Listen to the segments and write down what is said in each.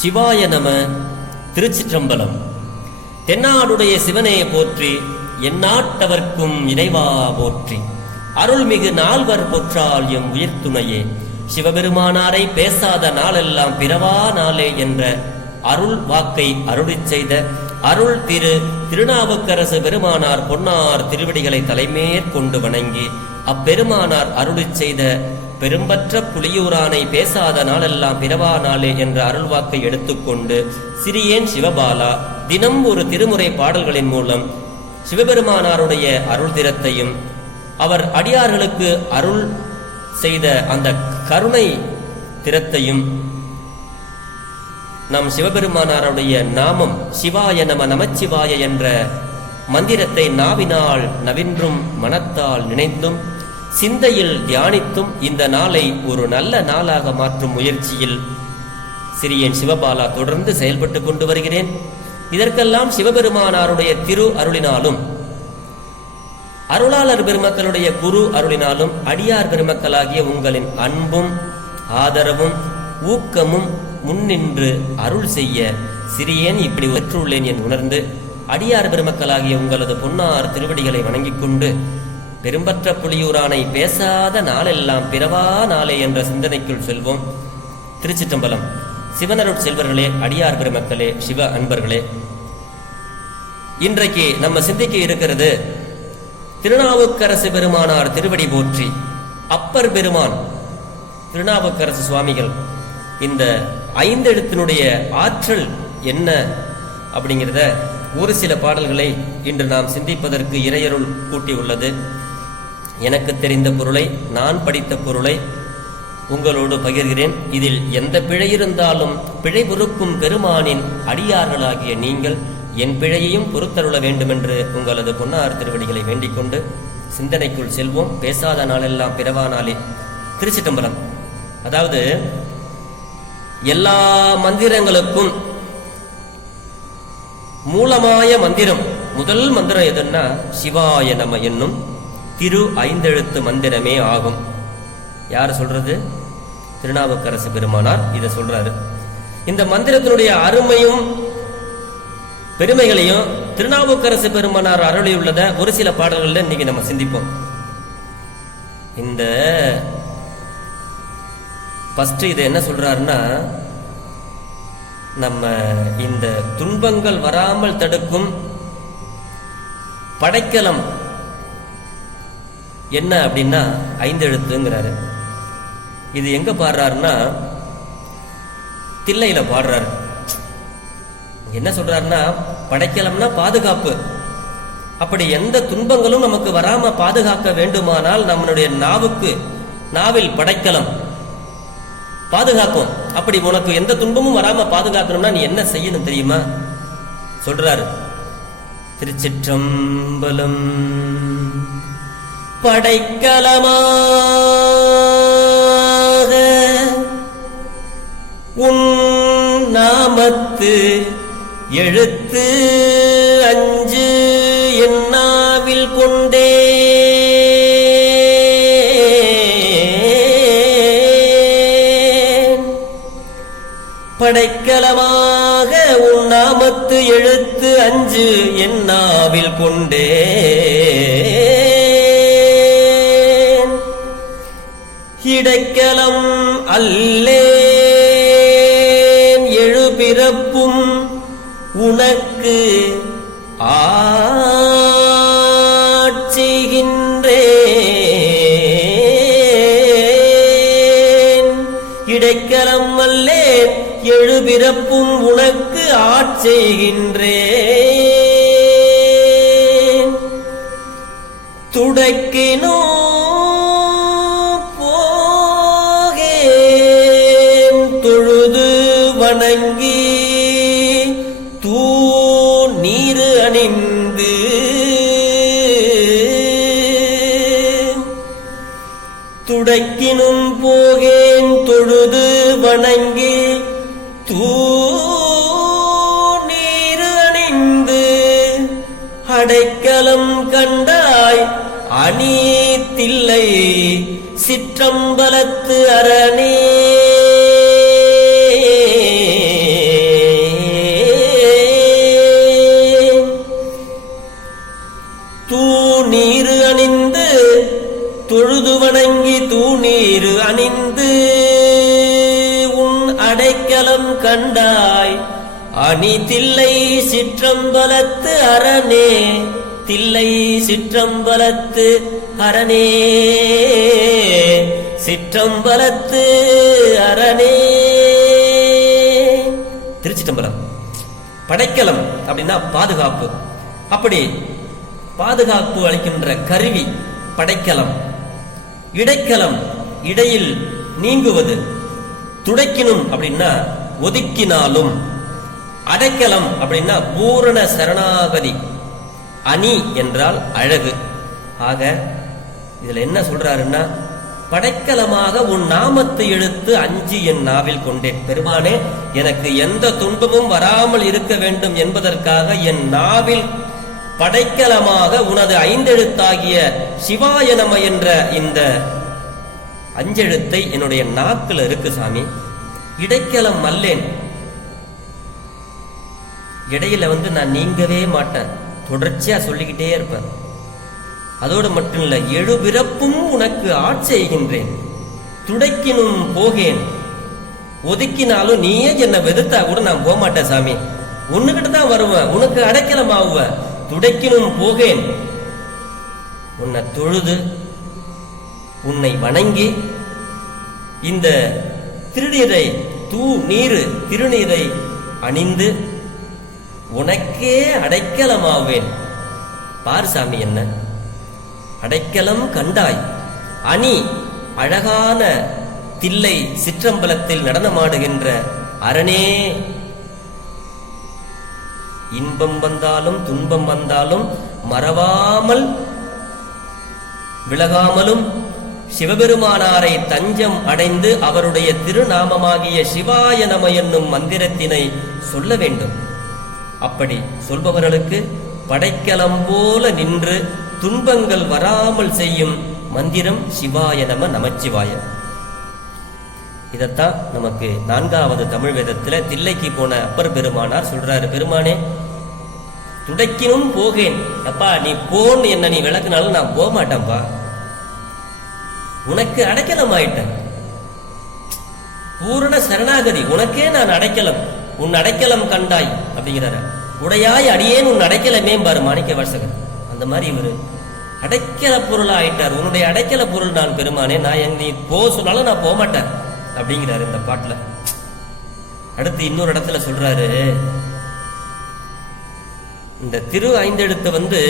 சிவாய நம. திருச்சிற்றம்பலம். தென்னாடுடைய சிவனே போற்றி, எந்நாட்டவர்க்கும் இறைவா போற்றி. அருள்மிகு நால்வர் போற்றால் எம் உயிர்த்துணையே. சிவபெருமானாரை பேசாத நாளெல்லாம் பிறவா நாளே என்ற அருள் வாக்கை அருளிச் செய்த அருள் திருநாவுக்கரசு பெருமானார் பொன்னார் திருவடிகளை தலைமேற்கொண்டு வணங்கி அப்பெருமானார் அருளிச் செய்த பெரும்பற்ற புலியூரானை பேசாத நாளெல்லாம் பிறவா நாளே என்ற அருள்வாக்கை எடுத்துக்கொண்டு சிறியேன் சிவபாலா தினம் ஒரு திருமுறை பாடல்களின் மூலம் சிவபெருமானாருடைய அருள் திறத்தையும் அவர் அடியார்களுக்கு அருள் செய்த அந்த கருணை திறத்தையும் நம் சிவபெருமானாருடைய நாமம் சிவாய நம நமச்சிவாய என்ற மந்திரத்தை நாவினால் நவின்றும் மனத்தால் நினைந்தும் சிந்தையில் தியானித்தும் இந்த நாளை ஒரு நல்ல நாளாக மாற்றும் முயற்சியில் சிறியேன் சிவபாலா தொடர்ந்து செயல்பட்டு கொண்டு வருகிறேன். இதற்கெல்லாம் சிவபெருமானாருடைய திரு அருளினாலும் அருளாளர் பெருமக்களுடைய குரு அருளினாலும் அடியார் பெருமக்களாகிய உங்களின் அன்பும் ஆதரவும் ஊக்கமும் முன்னின்று அருள் செய்ய சிறியேன் இப்படி பெற்றுள்ளேன் என் உணர்ந்து அடியார் பெருமக்களாகிய உங்களது பொன்னார் திருவடிகளை வணங்கிக் கொண்டு பெரும்பற்ற புலியூரானை பேசாத நாளெல்லாம் பிறவா நாளே என்ற சிந்தனைக்குள் செல்வோம். திருச்சிற்றம்பலம். சிவனருட் செல்வர்களே, அடியார் பெருமக்களே, சிவ அன்பர்களே, இன்றைக்கு நம்ம சிந்திக்க இருக்கிறது திருநாவுக்கரசு பெருமானார் திருவடி போற்றி. அப்பர் பெருமான் திருநாவுக்கரசு சுவாமிகள் இந்த ஐந்தெழுத்தினுடைய ஆற்றல் என்ன அப்படிங்கிறத ஒரு சில பாடல்களை இன்று நாம் சிந்திப்பதற்கு இறையருள் கூட்டியுள்ளது. எனக்கு தெரிந்த பொருளை, நான் படித்த பொருளை உங்களோடு பகிர்கிறேன். இதில் எந்த பிழை இருந்தாலும் பிழை பொறுக்கும் பெருமானின் அடியார்களாகிய நீங்கள் என் பிழையையும் பொறுத்தருள வேண்டுமென்று உங்களது பொன்னார் திருவடிகளை வேண்டிக் கொண்டு சிந்தனைக்குள் செல்வோம். பேசாத நாளெல்லாம் பிறவா நாளே. திருச்சிற்றம்பலம். அதாவது எல்லா மந்திரங்களுக்கும் மூலமாய மந்திரம், முதல் மந்திரம் எதுன்னா சிவாய நம என்னும் திரு ஐந்தெழுத்து மந்திரமே ஆகும். யார் சொல்றது? திருநாவுக்கரசு பெருமானார் இதை சொல்றாரு. இந்த மந்திரத்தினுடைய அருமையும் பெருமைகளையும் திருநாவுக்கரசு பெருமானார் அருளியுள்ளத ஒரு சில பாடல்கள்ல இன்னைக்கு நம்ம சிந்திப்போம். இந்த ஃபர்ஸ்ட் இது என்ன சொல்றாருன்னா, நம்ம இந்த துன்பங்கள் வராமல் தடுக்கும் படைக்கலம் என்ன அப்படின்னா ஐந்தெழுத்துங்கிறாரு. இது எங்க பாடுறாருன்னா தில்லையில பாடுறாரு. என்ன சொல்றாருன்னா, படைக்கலம்னா பாதுகாப்பு. அப்படி எந்த துன்பங்களும் நமக்கு வராம பாதுகாக்க வேண்டுமானால் நம்மளுடைய நாவில் படைக்கலம் பாதுகாக்கும். அப்படி உனக்கு எந்த துன்பமும் வராம பாதுகாக்கணும்னா நீ என்ன செய்யணும் தெரியுமா? சொல்றாரு. திருச்சிற்றம்பலம். படைக்கலமாக உன் நாமத்து எழுத்து அஞ்சு என்னாவில் கொண்டே படைக்கலமாக உன் நாமத்து எழுத்து அஞ்சு என்னாவில் கொண்டே இடைக்கலம் அல்லேன் எழுபிறப்பும் உனக்கு ஆட்சிகின்றேன். இடைக்கலம் அல்லேன் எழுபிறப்பும் உனக்கு ஆட்சிகின்றேன். துடைக்கினோ போகேன் தொழுது வணங்கி தூ நீரு அணிந்து துடைக்கினும் போகேன் தொழுது வணங்கி தூ நீரு அணிந்து அடைக்கலம் கண்டாய் அணி தில்லை சிற்றம்பலத்து அரணே அடைக்கலம் கண்டாய் அணி தில்லை சிற்றம்பலத்து அரணே தில்லை சிற்றம்பலத்து அரணே சிற்றம்பலத்து அரணே. திருச்சிற்றம்பலம். படைக்கலம் அப்படின்னா பாதுகாப்பு. அப்படி பாதுகாப்பு அளிக்கின்ற கருவி படைக்கலம். இடைக்கலம் இடையில் நீங்குவது. துடைக்கினும் அப்படின்னா ஒதுக்கினாலும். அடைக்கலம் அப்படின்னா பூரண சரணாகதி. அணி என்றால் அழகு. ஆக இதுல என்ன சொல்றாருன்னா, படைக்கலமாக உன் நாமத்தை எழுத்து அஞ்சி என் நாவில் கொண்டேன். பெருமானே, எனக்கு எந்த துன்பமும் வராமல் இருக்க வேண்டும் என்பதற்காக என் நாவில் படைக்கலமாக உனது ஐந்தெழுத்தாகிய சிவாய நம என்ற இந்த அஞ்செழுத்தை என்னுடைய நாக்குல இருக்கு சாமி. இடைக்கலம் அல்லேன். இடையில நான் நீங்கவே மாட்டேன். தொடர்ச்சியா சொல்லிக்கிட்டே இருப்பேன். அதோடு மட்டும் இல்ல, எழுபிறப்பும் உனக்கு ஆட்செய்கின்றேன். துடைக்கினும் போகேன். ஒதுக்கினாலும் நீயே என்னை வெறுத்தா கூட நான் போக மாட்டேன் சாமி. உன்னுகிட்ட தான் வருவேன். உனக்கு அடைக்கலம் ஆகுவேன். துடைக்கினும் போகேன். உன்னை தொழுது உன்னை வணங்கி இந்த திருநீரை திருநீரை அணிந்து உனக்கே அடைக்கலமாவேன். பார் சாமி, என்ன அடைக்கலம் கண்டாய். அணி அழகான தில்லை சிற்றம்பலத்தில் நடனமாடுகின்ற அரணே. இன்பம் வந்தாலும் துன்பம் வந்தாலும் மறவாமல் விலகாமலும் சிவபெருமானாரை தஞ்சம் அடைந்து அவருடைய திருநாமமாகிய சிவாய நம என்னும் மந்திரத்தினை சொல்ல வேண்டும். அப்படி சொல்பவர்களுக்கு படைக்கலம் போல நின்று துன்பங்கள் வராமல் செய்யும் மந்திரம் சிவாய நம நமச்சிவாய. இதத்தான் நமக்கு 4வது தமிழ் வேதத்துல தில்லைக்கு போன அப்பர் பெருமானார் சொல்றாரு. பெருமானே, துடைக்கினும் போகேன். அப்பா, நீ போன்னு என்ன நீ விளக்குனாலும் நான் போக மாட்டேன்ப்பா. உனக்கு அடைக்கலம் ஆயிட்டேன். பூரண சரணாகதி. உனக்கே நான் அடைக்கலம். உன் அடைக்கலம் கண்டாய் அப்படிங்கிறார. உடையாய் அடியேன் உன் அடைக்கலமே பாரு மாணிக்க வாசகர். அந்த மாதிரி இவரு அடைக்கல பொருளா ஆயிட்டார். உன்னுடைய அடைக்கல பொருள் நான் பெருமானே. நான் நீ போ சொன்னாலும் நான் போக மாட்டேன் அப்படிங்கிறாரு இந்த பாட்டுல. அடுத்து இன்னொரு இடத்துல சொல்றாரு, இந்த திரு ஐந்தெழுத்து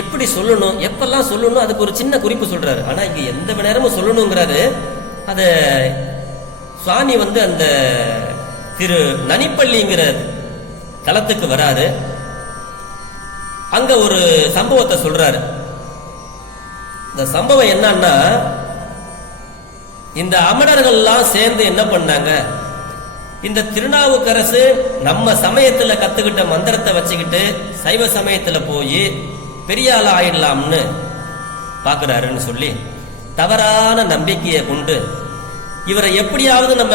எப்படி சொல்லணும், எப்பெல்லாம் சொல்லணும், அதுக்கு ஒரு சின்ன குறிப்பு சொல்றாரு. ஆனா இங்க எந்த நேரமும் சொல்லணுங்கிறாரு. அத சுவாமி அந்த திரு நனிப்பள்ளிங்கிற தலத்துக்கு வராரு. அங்க ஒரு சம்பவத்தை சொல்றாரு. இந்த சம்பவம் என்னன்னா, இந்த அமணர்கள்லாம் சேர்ந்து என்ன பண்ணாங்க, இந்த திருநாவுக்கரசு நம்ம சமயத்துல கத்துக்கிட்ட மந்திரத்தை வச்சுக்கிட்டு சைவ சமயத்துல போய் பெரியாள ஆயிடலாம்னு பாக்குறாருன்னு சொல்லி தவறான நம்பிக்கையை கொண்டு இவரை எப்படியாவது நம்ம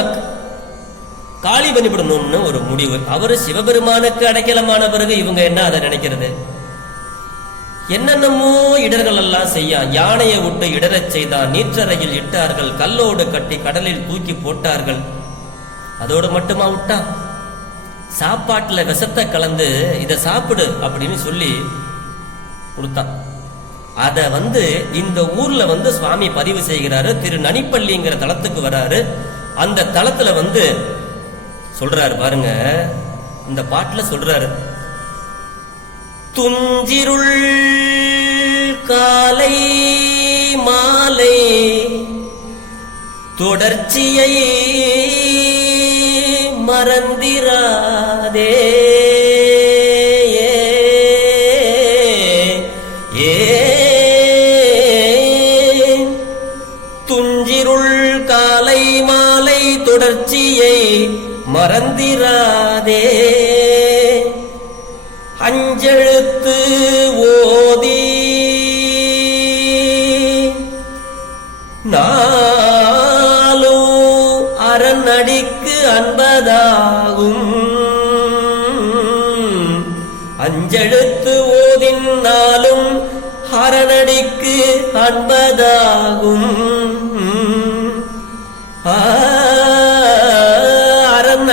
காளி பண்ணிவிடணும்னு ஒரு முடிவு. அவரு சிவபெருமானுக்கு அடைக்கலமான பிறகு இவங்க என்ன அதை நினைக்கிறது, என்னென்னமோ இடர்கள் எல்லாம் செய்ய, யானையை விட்டு இடரச் செய்தான், நீற்றறையில் இட்டார்கள், கல்லோடு கட்டி கடலில் தூக்கி போட்டார்கள். அதோடு மட்டுமா விட்டா, சாப்பாட்டுல விஷத்தை கலந்து இதை சாப்பிடு அப்படின்னு சொல்லி கொடுத்தான். அத இந்த ஊர்ல சுவாமி பதிவு செய்கிறாரு. திரு நனிப்பள்ளிங்கிற தலத்துக்கு வராரு. அந்த தலத்துல சொல்றாரு பாருங்க, இந்த பாட்டுல சொல்றாரு, துஞ்சிருள் காலை மாலை தொடர்ச்சியை மறந்திராதே, துஞ்சிருள் காலை மாலை தொடர்ச்சியை மறந்திராதே, அஞ்செழுத்து ஓதி நாளும் அரணடிக்கு அன்பதாகும், அஞ்செழுத்து ஓதினாலும் அரணடிக்கு அன்பதாகும்.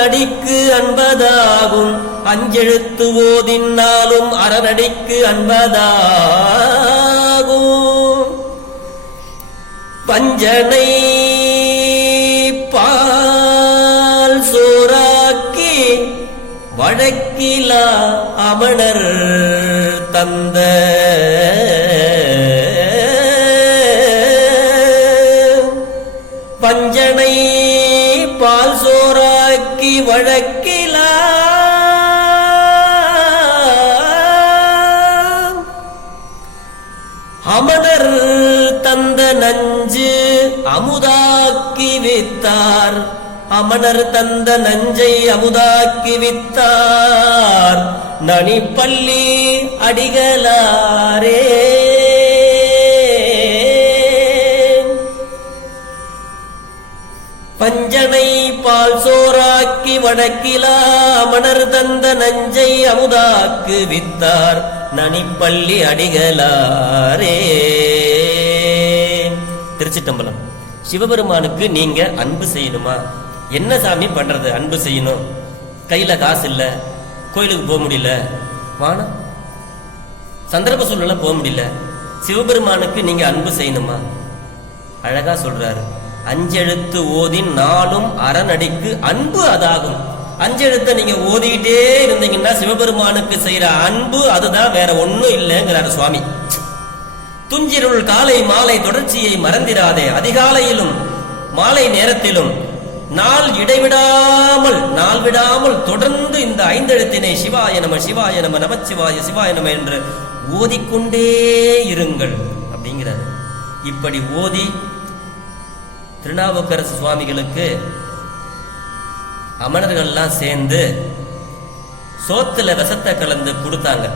அரணடிக்கு அன்பதாகும். அஞ்செழுத்து ஓதினாலும் அரணடிக்கு அன்பதாகும். பஞ்சனை பால் சோறாக்கி வழக்கிலா அமணர் தந்த பஞ்சனை பால் சோறாக்கி வழக்கிலா அமணர் தந்த நஞ்சு அமுதாக்கி வித்தார். அமணர் தந்த நஞ்சை அமுதாக்கி வித்தார். நனிப்பள்ளி அடிகளாரே. பஞ்சனை பால் சோறாக்கி வடக்கிலா அமணர் தந்த நஞ்சை அமுதாக்கு வித்தார். நனிப்பள்ளி அடிகளாரே. திருச்சிட்டம்பலம். சிவபெருமானுக்கு நீங்க அன்பு செய்யணுமா? என்ன சாமி பண்றது? அன்பு செய்யணும், கையில காசு இல்ல, கோயிலுக்கு போக முடியல, வானா சந்தர்ப்ப சூழ்நிலை போக முடியல, சிவபெருமானுக்கு நீங்க அன்பு செய்யணுமா? அழகா சொல்றாரு, அஞ்செழுத்து ஓதின் நாளும் அரணடிக்கு அன்பு அதாகும். அஞ்செழுத்த நீங்க ஓதிக்கிட்டே இருந்தீங்கன்னா சிவபெருமானுக்கு செய்யற அன்பு அதுதான், வேற ஒண்ணும் இல்லைங்கிறாரு சுவாமி. துஞ்சிருள் காலை மாலை தொடர்ச்சியை மறந்திராதே. அதிகாலையிலும் மாலை நேரத்திலும் நாள் விடாமல் தொடர்ந்து இந்த ஐந்தெழுத்தினை சிவாய நம சிவாய நம நமச்சிவாய சிவாய நம என்று ஓதிக்கொண்டே இருங்கள் அப்படிங்கிறார். இப்படி ஓதி திருநாவுக்கரசு சுவாமிகளுக்கு அமணர்கள்லாம் சேர்ந்து சோத்துல விஷத்தை கலந்து கொடுத்தாங்க.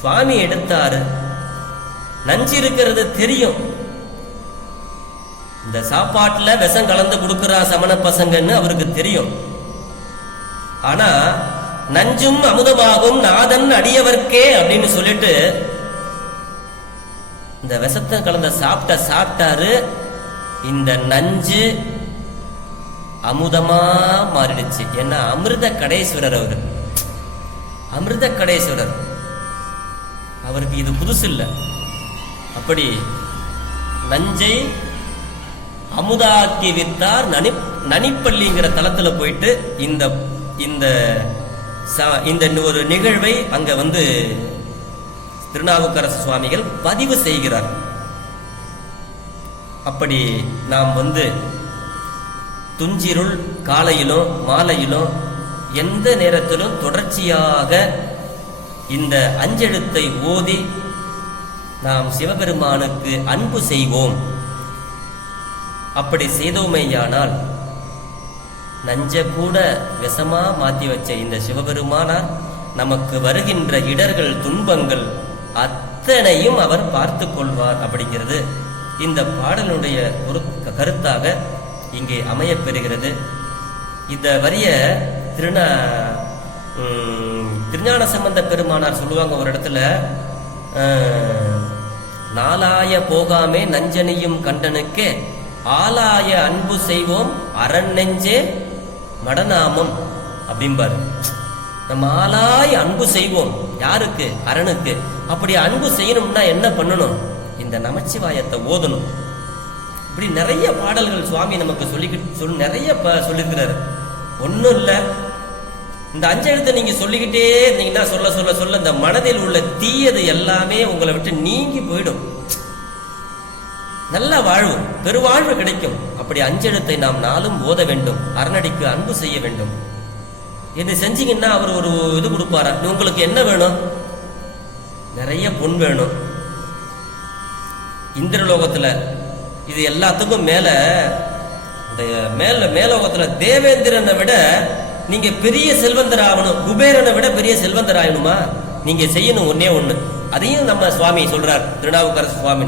சுவாமி எடுத்தாரு. நஞ்சு இருக்கிறது தெரியும், இந்த சாப்பாட்டுல விஷம் கலந்து கொடுக்கிறா சமண பசங்கன்னு அவருக்கு தெரியும். ஆனா நஞ்சும் அமுதமாகும் நாதன் அடியவர்க்கே அப்படின்னு சொல்லிட்டு இந்த விஷத்தை கலந்த சாப்பிட்டாரு. இந்த நஞ்சு அமுதமா மாறிடுச்சு. ஏன்னா அமிர்த கடேஸ்வரர் அவரு, அமிர்த கடேஸ்வரர். அவருக்கு இது புதுசு இல்லை. அப்படி நஞ்சை அமுதாக்கி வித்தார். நனிப்பள்ளிங்கிற தலத்துல போயிட்டு இந்த ஒரு நிகழ்வை அங்க வந்து திருநாவுக்கரசு சுவாமிகள் பதிவு செய்கிறார். அப்படி நாம் வந்து துஞ்சிருள் காலையிலும் மாலையிலும் எந்த நேரத்திலும் தொடர்ச்சியாக இந்த அஞ்செழுத்தை ஓதி நாம் சிவபெருமானுக்கு அன்பு செய்வோம். அப்படி செய்தோமேயானால் நஞ்ச கூட விஷமா மாத்தி வச்ச இந்த சிவபெருமானார் நமக்கு வருகின்ற இடர்கள் துன்பங்கள் அத்தனையும் அவர் பார்த்து கொள்வார் அப்படிங்கிறது இந்த பாடலுடைய ஒரு கருத்தாக இங்கே அமையப்பெறுகிறது. இந்த வரிய திருஞான சம்பந்த பெருமானார் சொல்லுவாங்க ஒரு இடத்துல, நாளாய போகாமே நஞ்சனையும் கண்டனுக்கே ஆளாய அன்பு செய்வோம் அரண் நெஞ்சே மடநாமம் அப்படிம்பாரு. நம்ம ஆளாய அன்பு செய்வோம் யாருக்கு? அரணுக்கு. அப்படி அன்பு செய்யணும்னா என்ன பண்ணணும்? இந்த நமச்சிவாயத்தை ஓதணும். இப்படி நிறைய பாடல்கள் சுவாமி நமக்கு நிறைய சொல்லியிருக்கிறாரு. ஒன்னும் இல்லை, இந்த அஞ்செழுத்தை நீங்க சொல்லிக்கிட்டே இருந்தீங்கன்னா சொல்ல சொல்ல சொல்ல இந்த மனதில் உள்ள தீயது எல்லாமே உங்களை விட்டு நீங்கி போயிடும். நல்ல வாழ்வு, பெருவாழ்வு கிடைக்கும். அப்படி அஞ்செழுத்தை நாம் நாளும் ஓத வேண்டும், அரணடிக்கு அன்பு செய்ய வேண்டும். இது செஞ்சீங்கன்னா அவர் ஒரு இது கொடுப்பாரா, உங்களுக்கு என்ன வேணும்? நிறைய பொன் வேணும். இந்திரலோகத்துல இது எல்லாத்துக்கும் மேல மேலோகத்துல தேவேந்திரனை விட நீங்க பெரிய செல்வந்தர் ஆகணும், குபேரனை விட பெரிய செல்வந்தர் ஆகணுமா? நீங்க செய்யணும் ஒன்னே ஒண்ணு. அதையும் நம்ம சுவாமி சொல்றார், திருநாவுக்கரசு சுவாமி.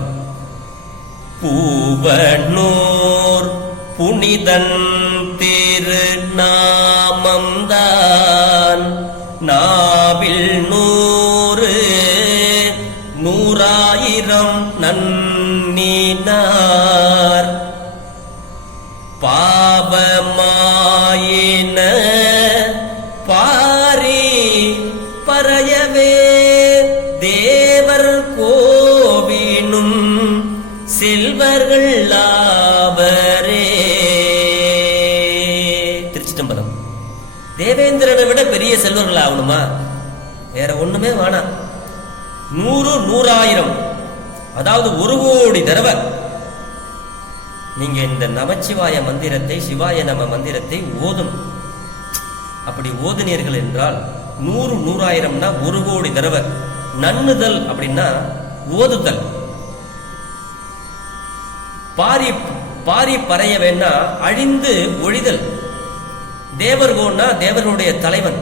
பூவனூர் புனிதன் திரு நாமம்தான் நாவில் 100,000 நன்னினார் பாவமாயின திருச்சிட்டம்பலம். தேவேந்திரனை விட பெரிய செல்வர்கள் ஆகணுமா? வேற ஒண்ணுமே வேணாம். 100 100,000 அதாவது 1 கோடி தடவை நீங்க இந்த நமச்சிவாய மந்திரத்தை, சிவாய நம மந்திரத்தை ஓதணும். அப்படி ஓதுனீர்கள் என்றால் 100 100,000னா 1 கோடி தடவை. நன்னுதல் அப்படின்னா ஓதுதல். பாரி பாரி பறைய வேணா அழிந்து ஒழிதல். தேவர்கோன்னா தேவர்களுடைய தலைவன்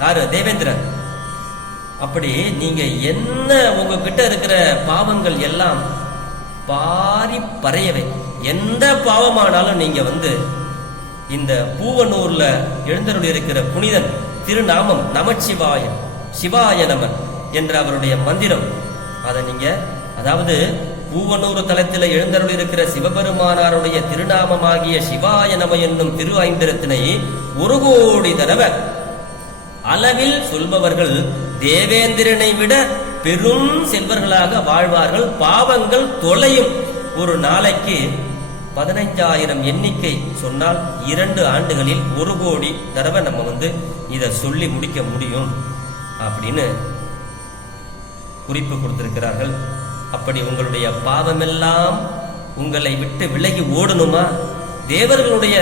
யாரு? தேவேந்திரன். அப்படி நீங்க என்ன உங்ககிட்ட இருக்கிற பாவங்கள் எல்லாம் பாரி பறையவை. எந்த பாவமானாலும் நீங்க இந்த பூவனூர்ல எழுந்தருள் இருக்கிற புனிதன் திருநாமம் நமச்சிவாய சிவாய நம என்ற அவருடைய மந்திரம், அதை நீங்க அதாவது பூவனூர் தலத்தில் எழுந்தருள் இருக்கிற சிவபெருமானாருடைய திருநாமமாகிய சிவாய நம என்னும் திரு ஐந்திரத்தினை 1 கோடி தடவை அளவில் சொல்பவர்கள் தேவேந்திரனை விட பெரும் செல்வர்களாக வாழ்வார்கள். பாவங்கள் தொலையும். ஒரு நாளைக்கு 15,000 எண்ணிக்கை சொன்னால் 2 ஆண்டுகளில் 1 கோடி தடவை நம்ம இதை சொல்லி முடிக்க முடியும் அப்படின்னு குறிப்பு கொடுத்திருக்கிறார்கள். அப்படி உங்களுடைய பாவமெல்லாம் உங்களை விட்டு விலகி ஓடணுமா? தேவர்களுடைய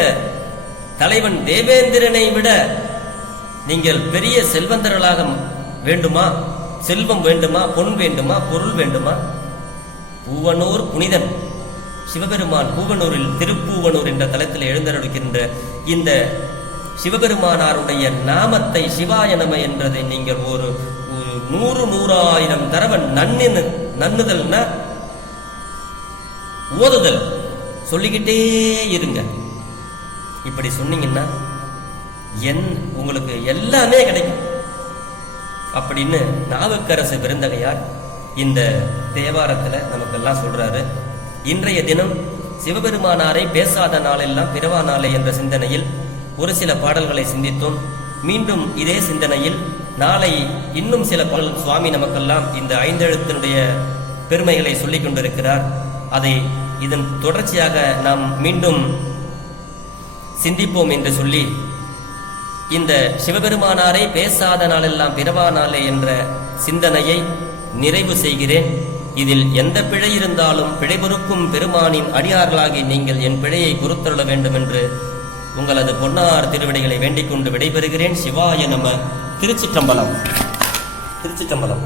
தலைவன் தேவேந்திரனை விட நீங்கள் பெரிய செல்வந்தர்களாக வேண்டுமா? செல்வம் வேண்டுமா? பொன் வேண்டுமா? பொருள் வேண்டுமா? பூவனூர் புனிதன் சிவபெருமான் பூவனூரில் திருப்பூவனூர் என்ற தலத்தில் எழுந்தருளுகின்ற இந்த சிவபெருமானாருடைய நாமத்தை சிவாய நம என்றதை நீங்கள் ஒரு 100 100,000 தடவை நன்னுதல்னா ஓதுதல் சொல்லிக்கிட்டே இருங்க. இப்படி சொன்னீங்கன்னா உங்களுக்கு எல்லாமே கிடைக்கும் அப்படின்னு நாவுக்கரசு பெருந்தகையார் இந்த தேவாரத்துல நமக்கெல்லாம் சொல்றாரு. இன்றைய தினம் சிவபெருமானாரை பேசாத நாளெல்லாம் பிறவா நாளே என்ற சிந்தனையில் ஒரு சில பாடல்களை சிந்தித்தோம். மீண்டும் இதே சிந்தனையில் நாளை இன்னும் சில பாடல் சுவாமி நமக்கெல்லாம் இந்த 5 எழுத்தினுடைய பெருமைகளை சொல்லிக் கொண்டிருக்கிறார். அதை இதன் தொடர்ச்சியாக நாம் மீண்டும் சிந்திப்போம் என்று சொல்லி இந்த சிவபெருமானாரை பேசாத நாளெல்லாம் பிறவா நாளே என்ற சிந்தனையை நிறைவு செய்கிறேன். இதில் எந்த பிழை இருந்தாலும் பிழை பொறுக்கும் பெருமானின் அடியார்களாகி நீங்கள் என் பிழையை பொறுத்தருள வேண்டும் என்று உங்களது பொன்னார் திருவிடைகளை வேண்டிக் கொண்டு விடைபெறுகிறேன். சிவாய நம. திருச்சிற்றம்பலம். திருச்சிற்றம்பலம்.